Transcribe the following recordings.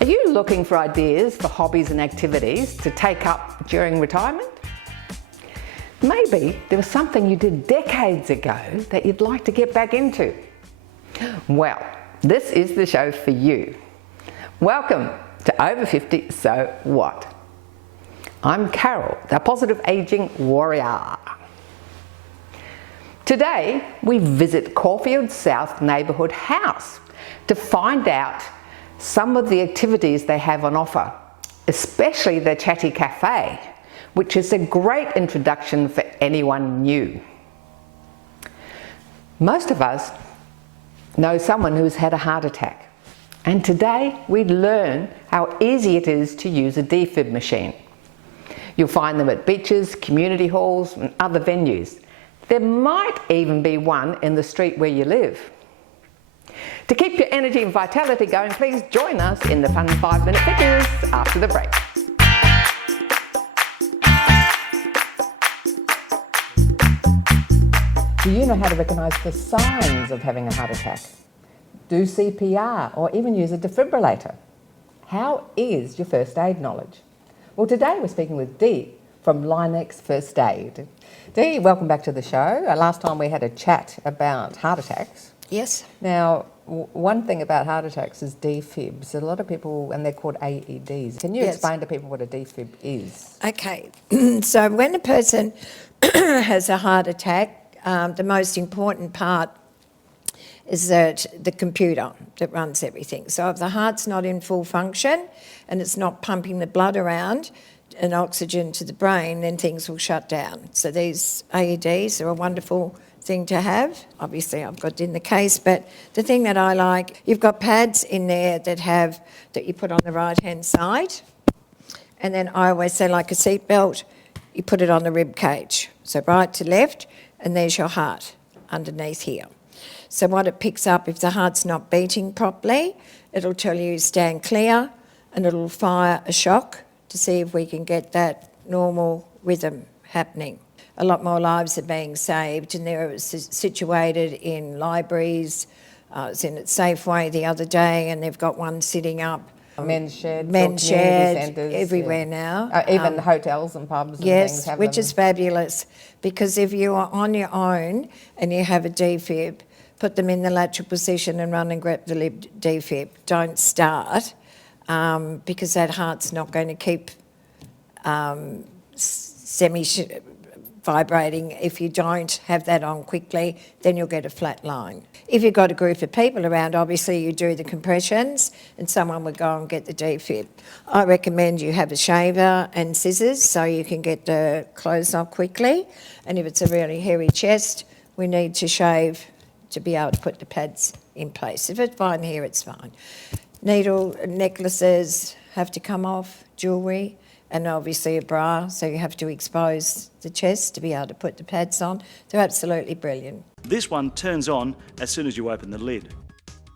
Are you looking for ideas for hobbies and activities to take up during retirement? Maybe there was something you did decades ago that you'd like to get back into. Well, this is the show for you. Welcome to Over 50 So What? I'm Carol, the positive aging warrior. Today we visit Caulfield South Neighbourhood House to find out some of the activities they have on offer, especially the Chatty Café, which is a great introduction for anyone new. Most of us know someone who's had a heart attack, and today we learn how easy it is to use a defib machine. You'll find them at beaches, community halls and other venues. There might even be one in the street where you live. To keep your energy and vitality going, please join us in the fun 5-minute fitness after the break. Do you know how to recognise the signs of having a heart attack? Do CPR or even use a defibrillator? How is your first aid knowledge? Well, today we're speaking with Dee from Lynex First Aid. Dee, welcome back to the show. Last time we had a chat about heart attacks. Yes. Now, one thing about heart attacks is defibs. A lot of people, and they're called AEDs. Can you explain to people what a defib is? Okay. So when a person has a heart attack, the most important part is that the computer that runs everything. So if the heart's not in full function and it's not pumping the blood around and oxygen to the brain, then things will shut down. So these AEDs are a wonderful thing to have. Obviously I've got it in the case, but the thing that I like, you've got pads in there that you put on the right hand side, and then I always say, like a seat belt, you put it on the rib cage, so right to left, and there's your heart underneath here. So what it picks up, if the heart's not beating properly, it'll tell you stand clear, and it'll fire a shock to see if we can get that normal rhythm happening. A lot more lives are being saved, and they're situated in libraries. I was in at Safeway the other day, and they've got one sitting up. Men's shed, centres, everywhere now. Even hotels and pubs and things have which them. is fabulous, because if you are on your own and you have a defib, put them in the lateral position and run and grab the defib. Don't start, because that heart's not going to keep vibrating. If you don't have that on quickly, then you'll get a flat line. If you've got a group of people around, obviously you do the compressions and someone would go and get the defib. I recommend you have a shaver and scissors so you can get the clothes off quickly. And if it's a really hairy chest, we need to shave to be able to put the pads in place. If it's fine here, it's fine. Needle necklaces have to come off, jewellery, and obviously a bra, so you have to expose the chest to be able to put the pads on. They're absolutely brilliant. This one turns on as soon as you open the lid.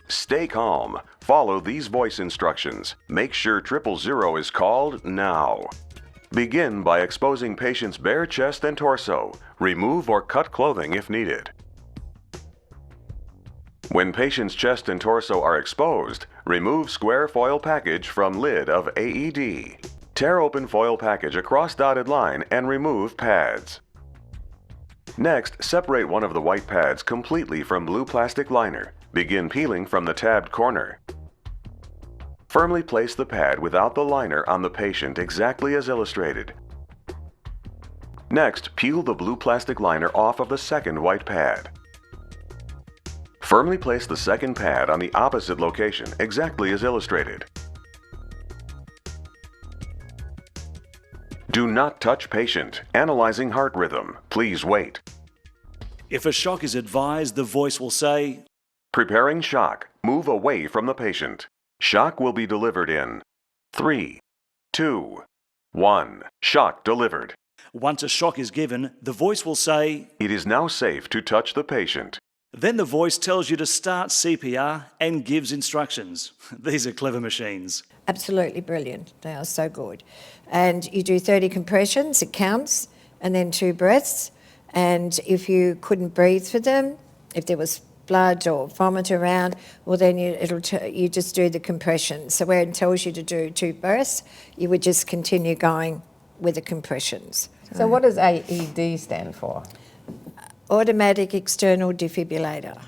Stay calm. Follow these voice instructions. Make sure 000 is called now. Begin by exposing patient's bare chest and torso. Remove or cut clothing if needed. When patient's chest and torso are exposed, remove square foil package from lid of AED. Tear open foil package across dotted line and remove pads. Next, separate one of the white pads completely from blue plastic liner. Begin peeling from the tabbed corner. Firmly place the pad without the liner on the patient exactly as illustrated. Next, peel the blue plastic liner off of the second white pad. Firmly place the second pad on the opposite location exactly as illustrated. Do not touch patient. Analyzing heart rhythm. Please wait. If a shock is advised, the voice will say, Preparing shock. Move away from the patient. Shock will be delivered in 3, 2, 1. Shock delivered. Once a shock is given, the voice will say, It is now safe to touch the patient. then the voice tells you to start CPR and gives instructions. These are clever machines. Absolutely brilliant. They are so good. And you do 30 compressions, it counts, and then 2 breaths. And if you couldn't breathe for them, if there was blood or vomit around, well then you just do the compression. So where it tells you to do 2 breaths, you would just continue going with the compressions. So what does AED stand for? Automatic external defibrillator.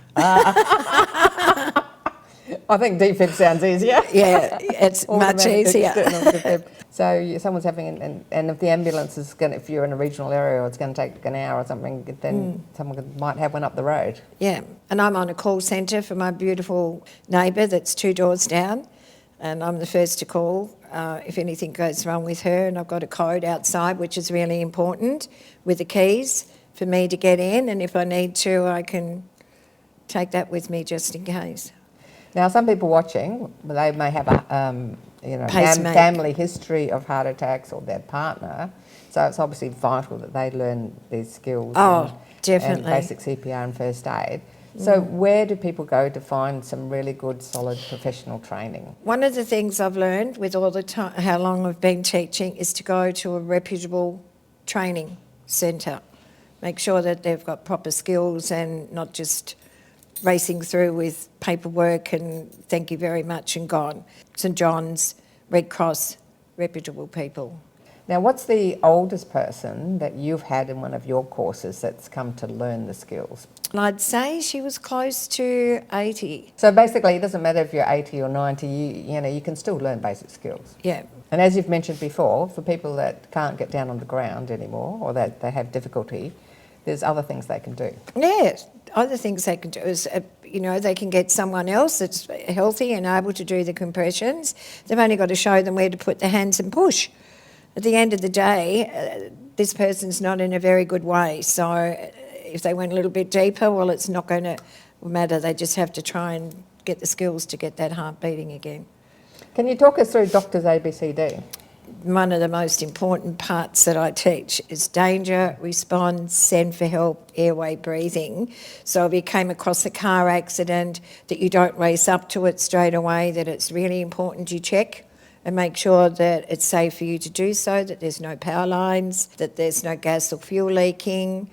I think defib sounds easier. Yeah, it's much Automatic easier. external defib. So someone's having, and if the ambulance is going, if you're in a regional area, or it's going to take an hour or something, then someone might have one up the road. Yeah, and I'm on a call centre for my beautiful neighbour that's 2 doors down, and I'm the first to call if anything goes wrong with her, and I've got a code outside, which is really important, with the keys for me to get in, and if I need to, I can take that with me just in case. Now, some people watching, they may have a Pacemaker. family history of heart attacks or their partner, so it's obviously vital that they learn these skills. Oh, definitely. And basic CPR and first aid. So where do people go to find some really good, solid professional training? One of the things I've learned with all the time, how long I've been teaching, is to go to a reputable training centre. Make sure that they've got proper skills and not just racing through with paperwork and thank you very much and gone. St John's, Red Cross, reputable people. Now, what's the oldest person that you've had in one of your courses that's come to learn the skills? And I'd say she was close to 80. So basically, it doesn't matter if you're 80 or 90, you can still learn basic skills. Yeah. And as you've mentioned before, for people that can't get down on the ground anymore or that they have difficulty, there's other things they can do. Yeah, other things they can do is, they can get someone else that's healthy and able to do the compressions. They've only got to show them where to put the hands and push. At the end of the day, this person's not in a very good way. So if they went a little bit deeper, well, it's not going to matter. They just have to try and get the skills to get that heart beating again. Can you talk us through Doctor's ABCD? One of the most important parts that I teach is danger, respond, send for help, airway breathing. So if you came across a car accident, that you don't race up to it straight away, that it's really important you check and make sure that it's safe for you to do so, that there's no power lines, that there's no gas or fuel leaking.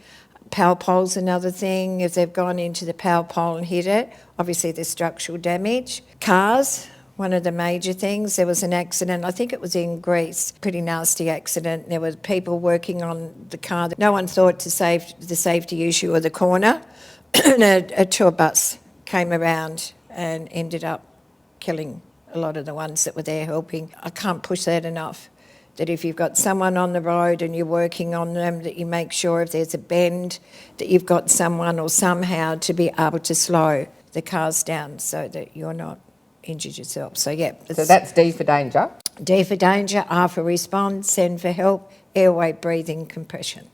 Power pole's another thing. If they've gone into the power pole and hit it, obviously there's structural damage. Cars, one of the major things. There was an accident, I think it was in Greece, pretty nasty accident. There were people working on the car. No one thought to save the safety issue of the corner. And a tour bus came around and ended up killing a lot of the ones that were there helping. I can't push that enough, that if you've got someone on the road and you're working on them, that you make sure if there's a bend, that you've got someone or somehow to be able to slow the cars down so that you're not injured yourself. So yeah. So that's D for danger. D for danger, R for respond, send for help, airway breathing compression.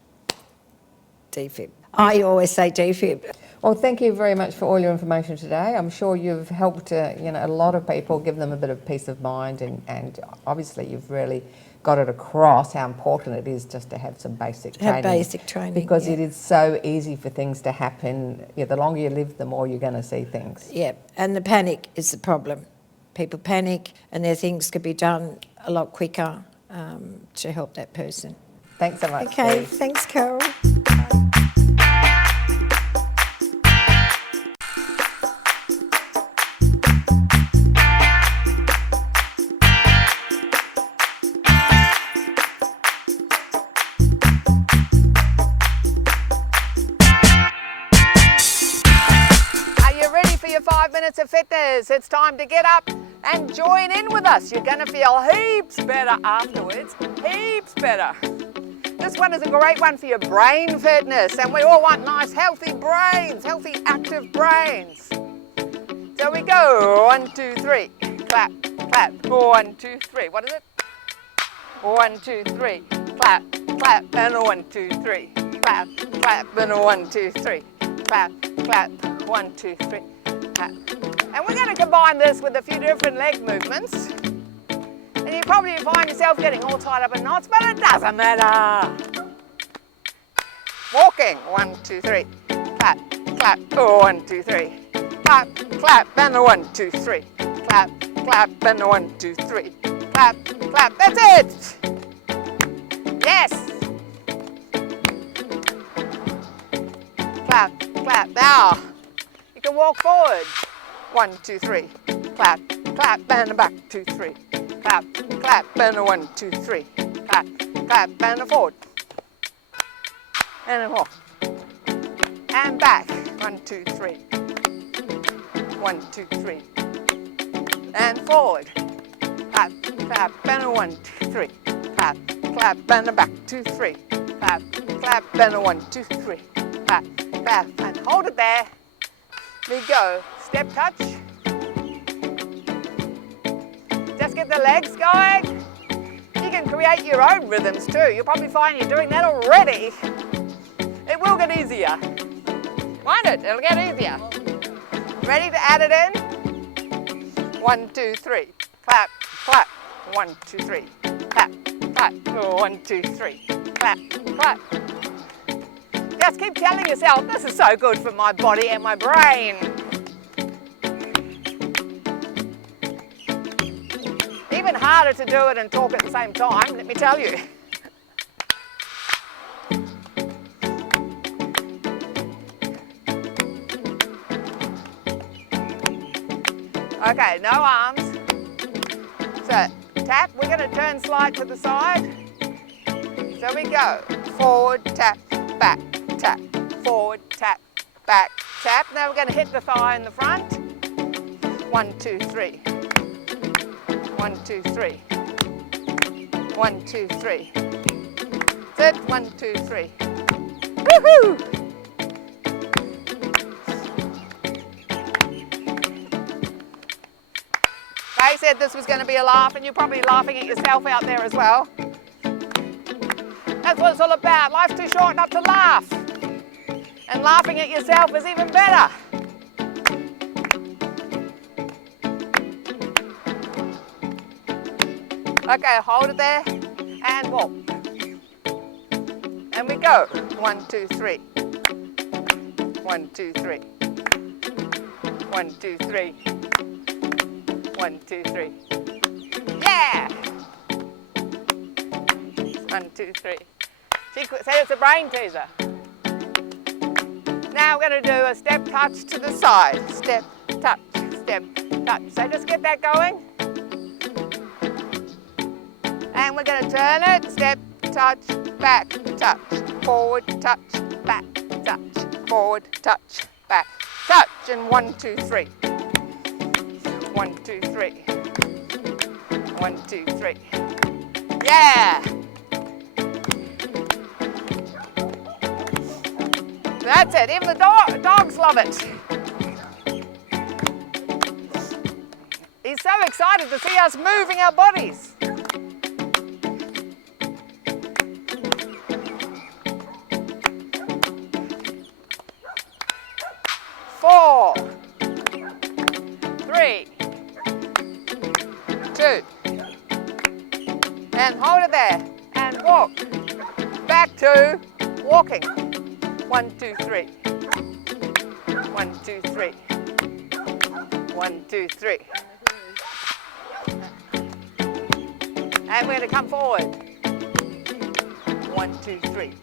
DFib. I always say DFib. Well, thank you very much for all your information today. I'm sure you've helped a lot of people, give them a bit of peace of mind, and obviously you've really got it across how important it is just to have some basic training. Have basic training, because yeah. it is so easy for things to happen. Yeah, the longer you live, the more you're going to see things. Yeah, and the panic is the problem. People panic and their things could be done a lot quicker to help that person. Thanks so much. Okay, Steve. thanks, Carol. Are you ready for your 5 minutes of fitness? It's time to get up and join in with us. You're going to feel heaps better afterwards, heaps better. This one is a great one for your brain fitness, and we all want nice healthy brains, healthy active brains. So we go, 1, 2, 3, clap, clap, 1, 2, 3, what is it? 1, 2, 3, clap, clap, and 1, 2, 3, clap, clap, and 1, 2, 3. clap, clap, 1, 2, 3, clap. And we're going to combine this with a few different leg movements. And you probably find yourself getting all tied up in knots, but it doesn't matter. Walking, 1, 2, 3, clap, clap, 1, 2, 3, clap, clap, and 1, 2, 3, clap, clap, and 1, 2, 3, clap, clap, that's it! Yes! Clap, clap, now you can walk forward, 1, 2, 3, clap, clap, and back, 2, 3, clap, clap, and 1, 2, 3, clap, clap, and forward. And walk. And back. 1, 2, 3. 1, 2, 3. And forward. Clap, clap, and 1, 2, 3. Clap, clap, and back. 2, 3. Clap, clap, and 1, 2, 3. Clap, clap, and hold it there. We go. Step touch. Just get the legs going. You can create your own rhythms too. You'll probably find you're doing that already. It will get easier. Mind it, it'll get easier. Ready to add it in? 1, 2, 3. Clap, clap. 1, 2, 3. Clap, clap. 1, 2, 3. Clap, clap. Just keep telling yourself, this is so good for my body and my brain. Even harder to do it and talk at the same time, let me tell you. Okay, no arms. So, tap, we're going to turn slide to the side. So we go, forward, tap, back, tap, forward, tap, back, tap. Now we're going to hit the thigh in the front. 1, 2, 3. 1, 2, 3. 1, 2, 3. Sit, 1, 2, 3. Woohoo! I said this was going to be a laugh, and you're probably laughing at yourself out there as well. That's what it's all about. Life's too short not to laugh. And laughing at yourself is even better. Okay, hold it there and walk. And we go. 1, 2, 3. 1, 2, 3. 1, 2, 3. 1, 2, 3. Yeah! 1, 2, 3. She said it's a brain teaser. Now we're going to do a step touch to the side. Step, touch, step, touch. So just get that going. And we're going to turn it. Step, touch, back, touch. Forward, touch, back, touch. Forward, touch, back, touch. And 1, 2, 3. 1, 2, 3. 1, 2, 3. Yeah! That's it. Even the dogs love it. He's so excited to see us moving our bodies. Four, 3, 2, and hold it there, and walk, back to walking, 1, 2, 3, 1, 2, 3, 1, 2, 3, and we're going to come forward, 1, 2, 3,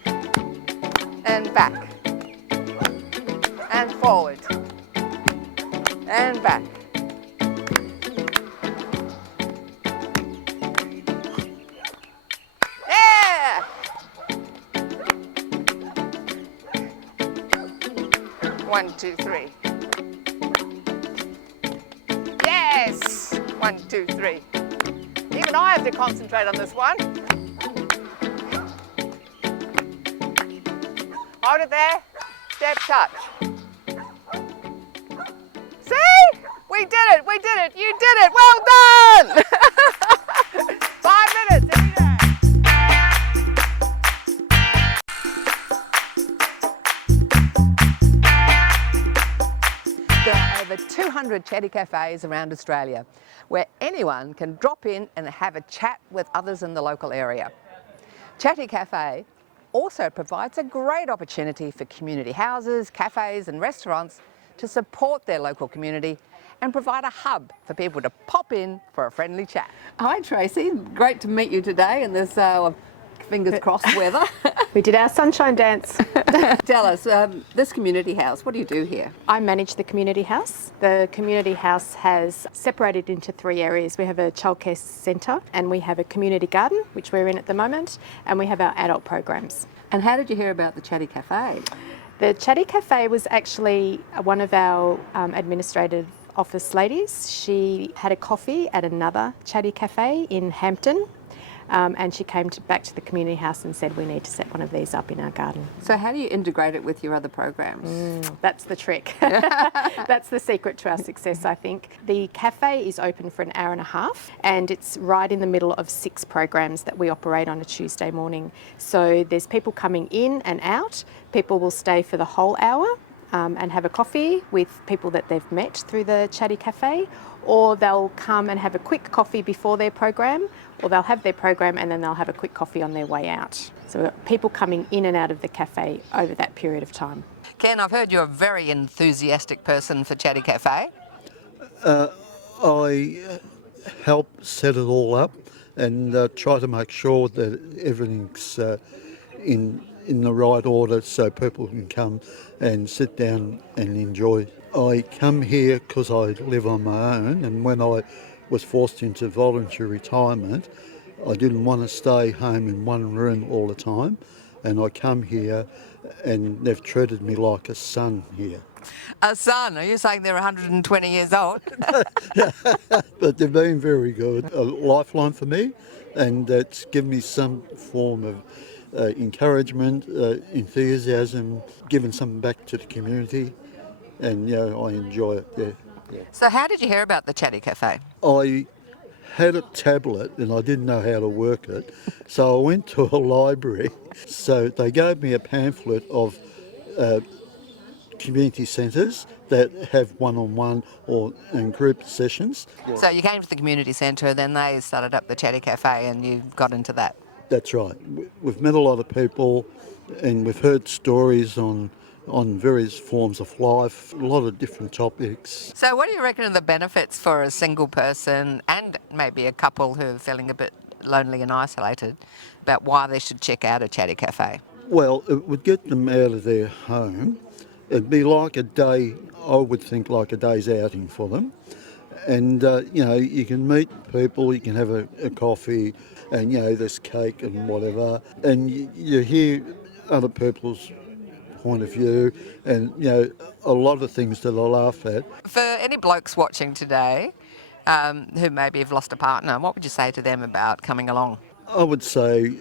and back, and forward, and back. Yeah! 1, 2, 3. Yes! 1, 2, 3. Even I have to concentrate on this one. Hold it there. Step touch. See? We did it. We did it. You did it. Well done. 5 minutes every day. over 200 Chatty Cafés around Australia, where anyone can drop in and have a chat with others in the local area. Chatty Café also provides a great opportunity for community houses, cafes and restaurants to support their local community and provide a hub for people to pop in for a friendly chat. Hi Tracy, great to meet you today in this fingers crossed weather. We did our sunshine dance. Tell us, this community house, what do you do here? I manage the community house. The community house has separated into 3 areas. We have a childcare centre and we have a community garden, which we're in at the moment, and we have our adult programs. And how did you hear about the Chatty Café? The Chatty Café was actually one of our administrative office ladies. She had a coffee at another Chatty Café in Hampton. And she came back to the community house and said we need to set one of these up in our garden. So how do you integrate it with your other programs? That's the trick. That's the secret to our success, I think. The cafe is open for an hour and a half and it's right in the middle of 6 programs that we operate on a Tuesday morning. So there's people coming in and out. People will stay for the whole hour and have a coffee with people that they've met through the Chatty Café, or they'll come and have a quick coffee before their program, or they'll have their program and then they'll have a quick coffee on their way out. So people coming in and out of the cafe over that period of time. Ken, I've heard you're a very enthusiastic person for Chatty Café. I help set it all up and try to make sure that everything's in the right order so people can come and sit down and enjoy. I come here because I live on my own, and when I was forced into voluntary retirement, I didn't want to stay home in one room all the time, and I come here and they've treated me like a son here. A son? Are you saying they're 120 years old? But they've been very good, a lifeline for me, and it's given me some form of encouragement, enthusiasm, giving something back to the community, and I enjoy it. Yeah. So how did you hear about the Chatty Café? I had a tablet and I didn't know how to work it, so I went to a library. So they gave me a pamphlet of community centres that have one-on-one and group sessions. So you came to the community centre, then they started up the Chatty Café and you got into that? That's right. We've met a lot of people and we've heard stories on various forms of life, a lot of different topics. So what do you reckon are the benefits for a single person and maybe a couple who are feeling a bit lonely and isolated about why they should check out a Chatty Café? Well, it would get them out of their home. It'd be like a day, I would think, like a day's outing for them. And, you can meet people, you can have a coffee, and, there's cake and whatever. And you hear other people's point of view and, a lot of things that I laugh at. For any blokes watching today who maybe have lost a partner, what would you say to them about coming along? I would say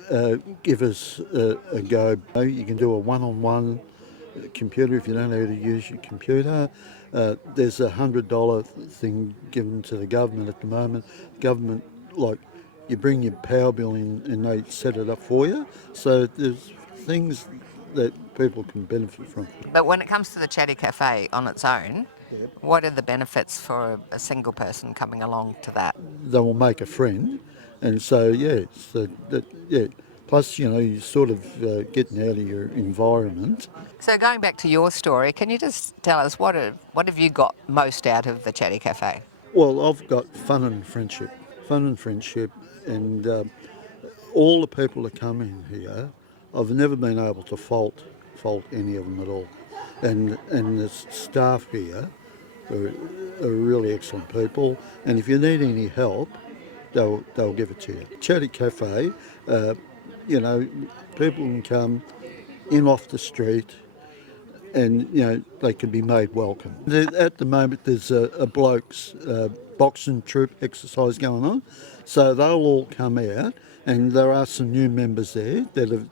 give us a go. You can do a one-on-one computer if you don't know how to use your computer. There's a $100 thing given to the government at the moment. Government, you bring your power bill in and they set it up for you. So there's things that people can benefit from. But when it comes to the Chatty Café on its own, what are the benefits for a single person coming along to that? They will make a friend, and so plus you're sort of getting out of your environment. So going back to your story, can you just tell us what have you got most out of the Chatty Café? Well, I've got fun and friendship, and all the people that come in here, I've never been able to fault any of them at all. And the staff here are really excellent people. And if you need any help, they'll give it to you. Chatty Café, people can come in off the street and, they can be made welcome. At the moment, there's a blokes boxing troop exercise going on. So they'll all come out, and there are some new members there that have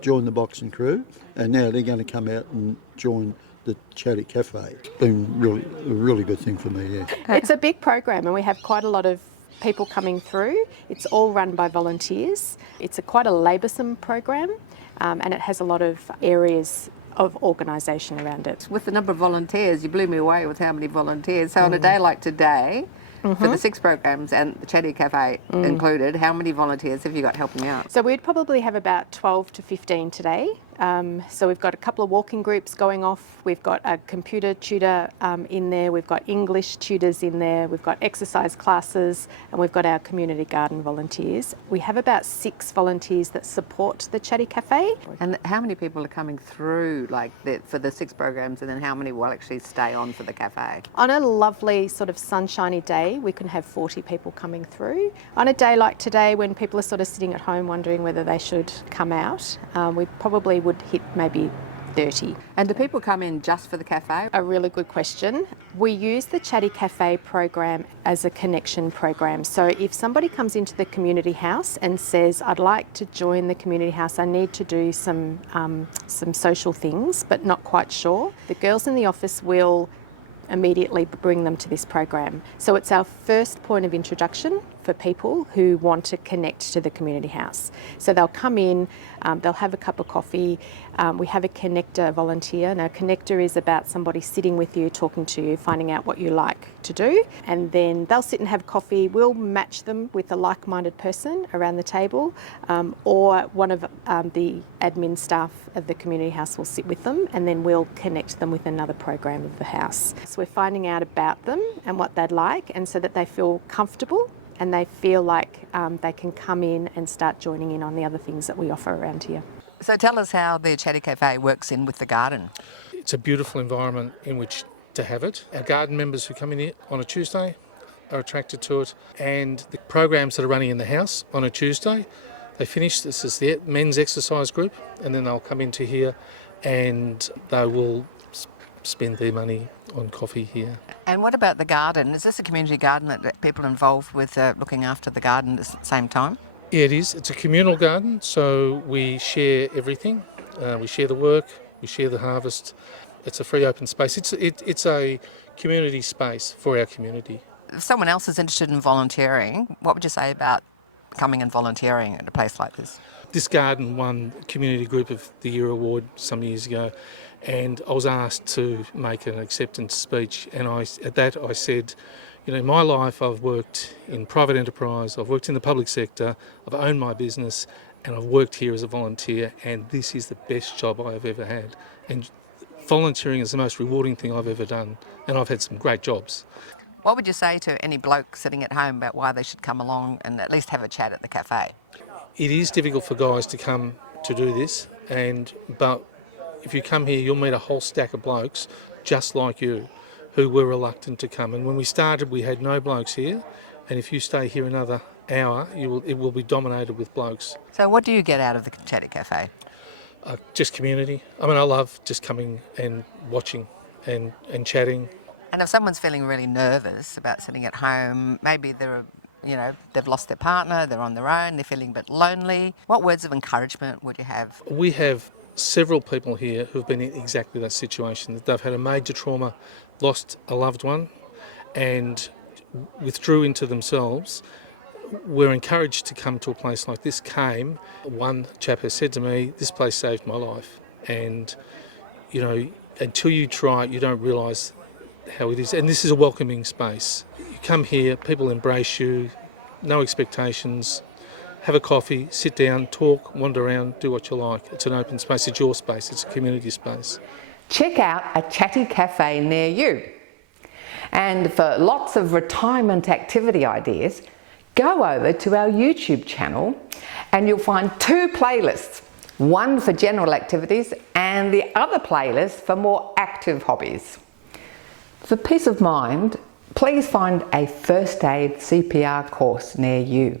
joined the boxing crew, and now they're going to come out and join the Chatty Café. It's been a really good thing for me, yeah. It's a big program and we have quite a lot of people coming through. It's all run by volunteers. It's quite a laboursome program and it has a lot of areas of organisation around it. With the number of volunteers, you blew me away with how many volunteers. So on a day like today, for the 6 programs and the Chatty Café included, how many volunteers have you got helping out? So we'd probably have about 12 to 15 today. So we've got a couple of walking groups going off. We've got a computer tutor in there. We've got English tutors in there. We've got exercise classes, and we've got our community garden volunteers. We have about 6 volunteers that support the Chatty Café. And how many people are coming through for the 6 programs, and then how many will actually stay on for the cafe? On a lovely sort of sunshiny day, we can have 40 people coming through. On a day like today, when people are sort of sitting at home wondering whether they should come out, we probably would hit maybe 30. And do people come in just for the cafe? A really good question. We use the Chatty Café program as a connection program. So if somebody comes into the community house and says, I'd like to join the community house, I need to do some social things, but not quite sure, the girls in the office will immediately bring them to this program. So it's our first point of introduction for people who want to connect to the community house. So they'll come in, they'll have a cup of coffee. We have a connector volunteer. Now, connector is about somebody sitting with you, talking to you, finding out what you like to do, and then they'll sit and have coffee. We'll match them with a like-minded person around the table, or one of the admin staff of the community house will sit with them, and then we'll connect them with another program of the house. So we're finding out about them and what they'd like, and so that they feel comfortable and they feel like they can come in and start joining in on the other things that we offer around here. So tell us how the Chatty Café works in with the garden. It's a beautiful environment in which to have it. Our garden members who come in here on a Tuesday are attracted to it, and the programs that are running in the house on a Tuesday, they finish. This is the men's exercise group, and then they'll come into here and they will spend their money on coffee here. And what about the garden? Is this a community garden that people are involved with looking after the garden at the same time? Yeah, it is. It's a communal garden, so we share everything. We share the work, we share the harvest. It's a free open space. It's a community space for our community. If someone else is interested in volunteering, what would you say about coming and volunteering at a place like this? This garden won Community Group of the Year award some years ago, and I was asked to make an acceptance speech, and I said, you know, in my life I've worked in private enterprise, I've worked in the public sector, I've owned my business, and I've worked here as a volunteer, and this is the best job I have ever had. And volunteering is the most rewarding thing I've ever done, and I've had some great jobs. What would you say to any bloke sitting at home about why they should come along and at least have a chat at the cafe? It is difficult for guys to come to do this, but if you come here, you'll meet a whole stack of blokes just like you who were reluctant to come. And when we started, we had no blokes here, and if you stay here another hour, it will be dominated with blokes. So what do you get out of the Chatty Café? Just community. I mean, I love just coming and watching and chatting. And if someone's feeling really nervous about sitting at home, maybe they've lost their partner, they're on their own, they're feeling a bit lonely, what words of encouragement would you have? We have several people here who've been in exactly that situation. They've had a major trauma, lost a loved one, and withdrew into themselves. We're encouraged to come to a place like this. One chap has said to me, this place saved my life. And, you know, until you try it, you don't realise how it is. And this is a welcoming space. You come here, people embrace you, no expectations. Have a coffee, sit down, talk, wander around, do what you like. It's an open space, it's your space, it's a community space. Check out a Chatty Café near you. And for lots of retirement activity ideas, go over to our YouTube channel and you'll find 2 playlists, one for general activities and the other playlist for more active hobbies. For peace of mind, please find a first aid CPR course near you.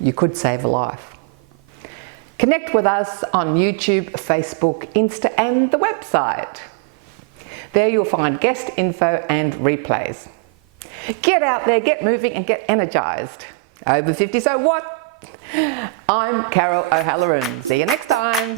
You could save a life. Connect with us on YouTube, Facebook, Insta and the website. There you'll find guest info and replays. Get out there, get moving and get energised. Over 50, so what? I'm Carol O'Halloran. See you next time.